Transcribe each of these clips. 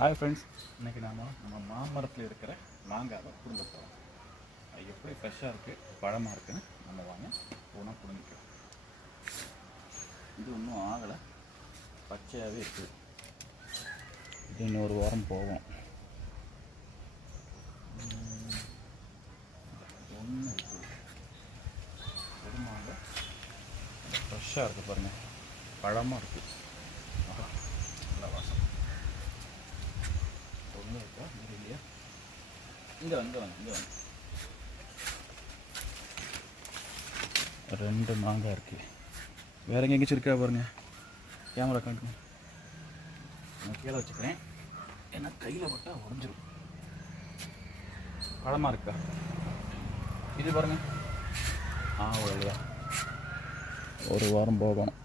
Hi friends, இன்றைக்கி நம்ம மாமரத்தில் இருக்கிற மாங்காவை பிடுங்க போகிறோம். அது எப்படி ஃப்ரெஷ்ஷாக இருக்குது, பழமாக இருக்குன்னு நம்ம வாங்க போனால் பிடுங்கிக்கலாம். இது ஒன்றும் ஆகலை, பச்சையாகவே இருக்குது. இது இன்னொரு வாரம் போகும். ஒன்று இருக்குது, ஒரு மாங்காய் ஃப்ரெஷ்ஷாக இருக்குது பாருங்கள், பழமாக இருக்குது. நல்லா வாசம். ஒன்று இருக்கா இல்லையா? இங்கே வந்து ரெண்டு மாங்காய் இருக்குது. வேறு எங்கேயாச்சும் இருக்கா பாருங்க. கேமரா காட்டுங்க. நான் கீழே வச்சுக்கிறேன், ஏன்னா கையில் பட்டால் உடஞ்சிரும். பழமாக இருக்கா? இது பாருங்க. இல்லையா, ஒரு வாரம் போகணும்.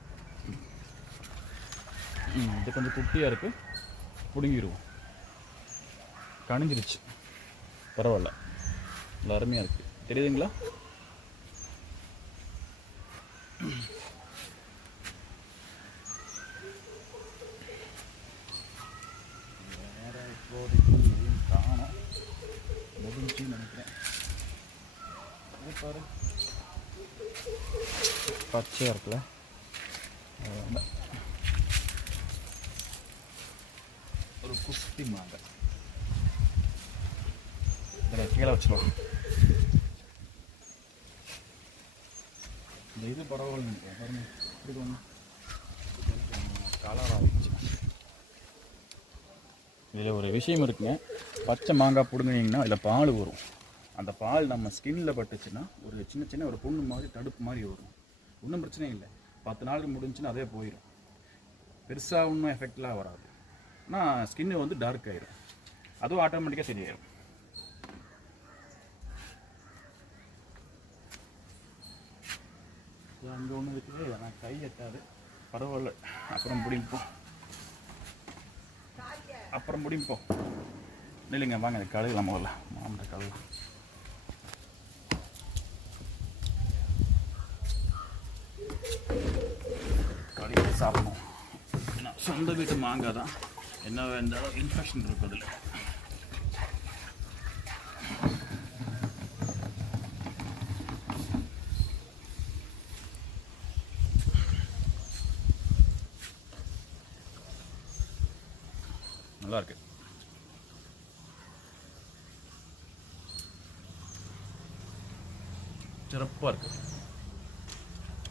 இது கொஞ்சம் குட்டியாக இருக்குது, பிடுங்கிடுவோம். கணிஞ்சிருச்சு, பரவாயில்ல, நல்லா அருமையாக இருக்குது. தெரியுதுங்களா? வேறு இப்போதைக்கு எதையும் காணும், முடிஞ்சுன்னு நினைக்கிறேன். பாரு, பச்சையாக இருக்குல்ல, ஒரு குட்டி மாங்காய். இதில் கீழே வச்சுருவோம். இந்த இது பரவாயில்ல பாருங்க, இப்படி ஒன்று கலர் ஆகிடுச்சு. இதில் ஒரு விஷயம் இருக்குங்க, பச்சை மாங்காய் பிடுங்கினீங்கன்னா இதில் பால் வரும். அந்த பால் நம்ம ஸ்கின்னில் பட்டுச்சுன்னா ஒரு சின்ன சின்ன ஒரு புண்ணு மாதிரி, தடுப்பு மாதிரி வரும். ஒன்றும் பிரச்சனை இல்லை, 10 நாளுக்கு முடிஞ்சுன்னா அதே போயிடும். பெருசாக ஒன்றும் எஃபெக்ட்லாம் வராது. ஆனால் ஸ்கின்னு வந்து டார்க் ஆகிடும், அதுவும் ஆட்டோமேட்டிக்காக சரியாயிடும். அங்கே ஒன்று இருக்குது, நான் கை எட்டாது, பரவாயில்ல, அப்புறம் முடிப்போம். இல்லைங்க, வாங்க அது கழுகலாம். முதல்ல மாமரை கழுகலாம். கழுவி சாப்பிடணும். ஏன்னா சொந்த வீட்டு மாங்காய் தான், என்ன வேண்டாலும் இன்ஃபெக்ஷன் இருக்கிறதில்ல. நல்லா இருக்கு. சிறப்பாக இருக்கு.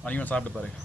அதிகமாக சாப்பிட்டு பாருங்க.